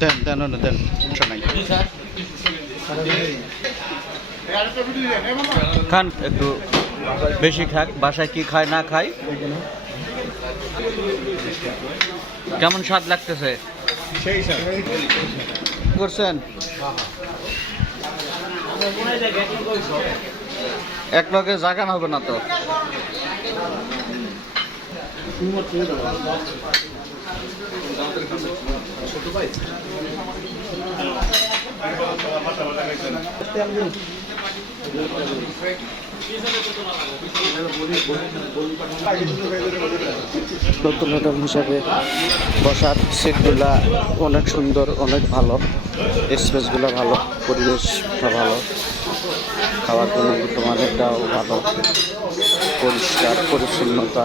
দেন দেন দেন সমস্যা নাই। খান একটু বেশি খাক বাসায় কি খায় না খায়? কেমন স্বাদ লাগতেছে? করছেন? এক লগে জাগান হবে না তো। নতুন নতুন নতুন হিসাবে বসার সিটগুলা অনেক সুন্দর, অনেক ভালো। স্পেসগুলো ভালো, পরিবেশটা ভালো। খাওয়ার জন্য একটাও ভালো। পরিষ্কার, পরিচ্ছন্নতা।